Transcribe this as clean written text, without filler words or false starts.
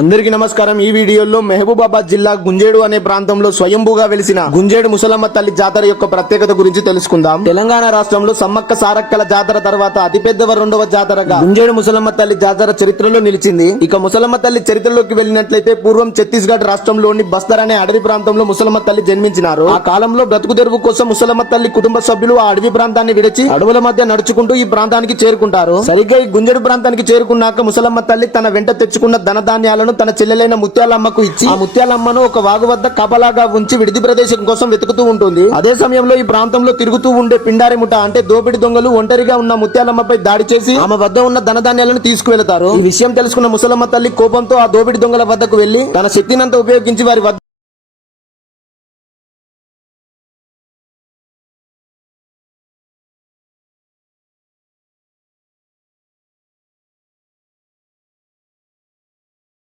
అందరికీ నమస్కారం. ఈ వీడియోలో మహబూబాబాద్ జిల్లా గుంజేడు అనే ప్రాంతంలో స్వయంభూగా వెలిసిన గుంజేడు ముసలమ్మ తల్లి జాతర యొక్క ప్రత్యేకత గురించి తెలుసుకుందాం. తెలంగాణ రాష్ట్రంలో సమ్మక్క సారక్కల జాతర తర్వాత అతిపెద్ద రెండవ జాతరగా గుంజేడు ముసలమ్మ తల్లి జాతర చరిత్రలో నిలిచింది. ఇక ముసలమ్మ తల్లి చరిత్రలోకి వెళ్లినట్లయితే పూర్వం ఛత్తీస్గఢ్ రాష్ట్రంలోని బస్తర్ అనే అడవి ప్రాంతంలో ముసలమ్మ తల్లి జన్మించినారు. ఆ కాలంలో బ్రతుకు తెరువు కోసం ముసలమ్మ తల్లి కుటుంబ సభ్యులు ఆ అడవి ప్రాంతాన్ని విడిచి అడవుల మధ్య నడుచుకుంటూ ఈ ప్రాంతానికి చేరుకుంటారు. సరిగ్గా ఈ గుంజేడు ప్రాంతానికి చేరుకున్నాక ముసలమ్మ తల్లి తన వెంట తెచ్చుకున్న ధనధాన్యాలను తన చెల్లెలైన ముత్యాలమ్మకు ఇచ్చి ఆ ముత్యాలమ్మను ఒక వాగు వద్ద కాపలాగా ఉంచి విడిది ప్రదేశం కోసం వెతుకుతూ ఉంటుంది. అదే సమయంలో ఈ ప్రాంతంలో తిరుగుతూ ఉండే పిండారి ముఠ అంటే దోపిడి దొంగలు ఒంటరిగా ఉన్న ముత్యాలమ్మపై దాడి చేసి ఆమె వద్ద ఉన్న ధనధాన్యాలను తీసుకువెళతారు. ఈ విషయం తెలుసుకున్న ముసలమ్మ తల్లి కోపంతో ఆ దోపిడి దొంగల వద్దకు వెళ్లి తన శక్తినంతా ఉపయోగించి వారి వద్ద